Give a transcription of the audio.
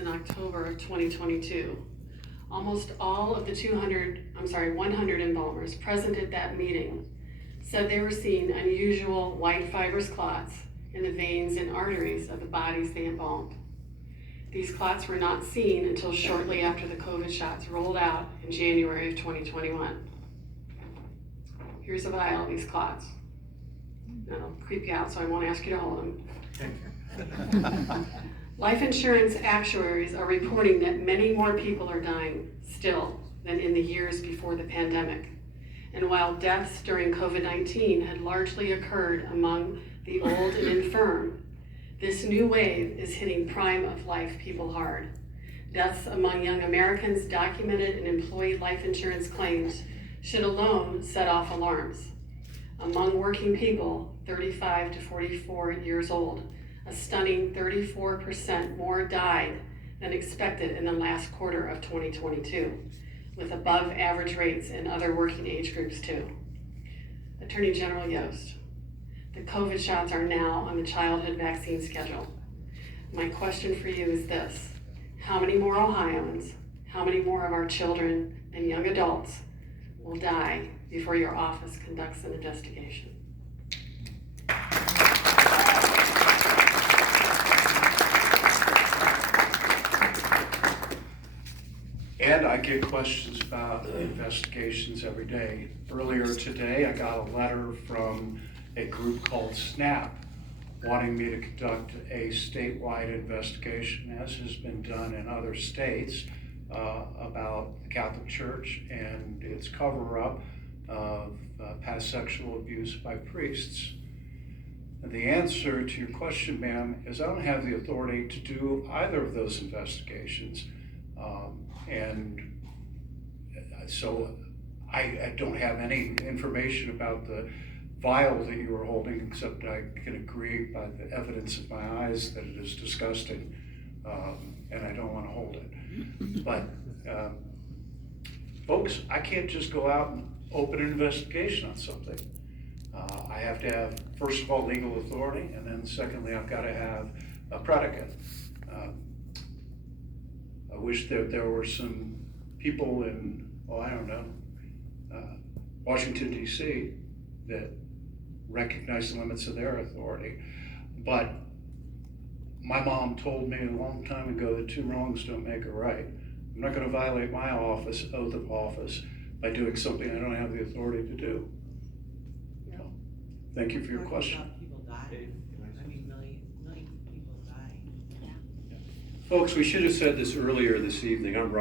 in October of 2022. Almost all of the 100 embalmers present at that meeting said they were seeing unusual white fibrous clots in the veins and arteries of the bodies they embalmed. These clots were not seen until shortly after the COVID shots rolled out in January of 2021. Here's a vial of these clots. That'll creep you out, so I won't ask you to hold them. Life insurance actuaries are reporting that many more people are dying still than in the years before the pandemic. And while deaths during COVID-19 had largely occurred among the old and infirm, this new wave is hitting prime of life people hard. Deaths among young Americans documented in employee life insurance claims should alone set off alarms. Among working people 35 to 44 years old, a stunning 34% more died than expected in the last quarter of 2022, with above average rates in other working age groups too. Attorney General Yost, the COVID shots are now on the childhood vaccine schedule. My question for you is this: how many more Ohioans, how many more of our children and young adults will die before your office conducts an investigation? And I get questions about investigations every day. Earlier today, I got a letter from a group called SNAP wanting me to conduct a statewide investigation, as has been done in other states, about the Catholic Church and its cover-up of past sexual abuse by priests. And the answer to your question, ma'am, is I don't have the authority to do either of those investigations. And so I don't have any information about the vial that you were holding, except I can agree by the evidence of my eyes that it is disgusting, and I don't want to hold it. But folks, I can't just go out and open an investigation on something. I have to have, first of all, legal authority, and then secondly, I've got to have a predicate. I wish that there were some people in, Washington, D.C. that recognize the limits of their authority. But my mom told me a long time ago that two wrongs don't make a right. I'm not going to violate my oath of office by doing something I don't have the authority to do. So, thank you for your question. People dying. I mean, millions of people dying. Folks, we should have said this earlier this evening. I'm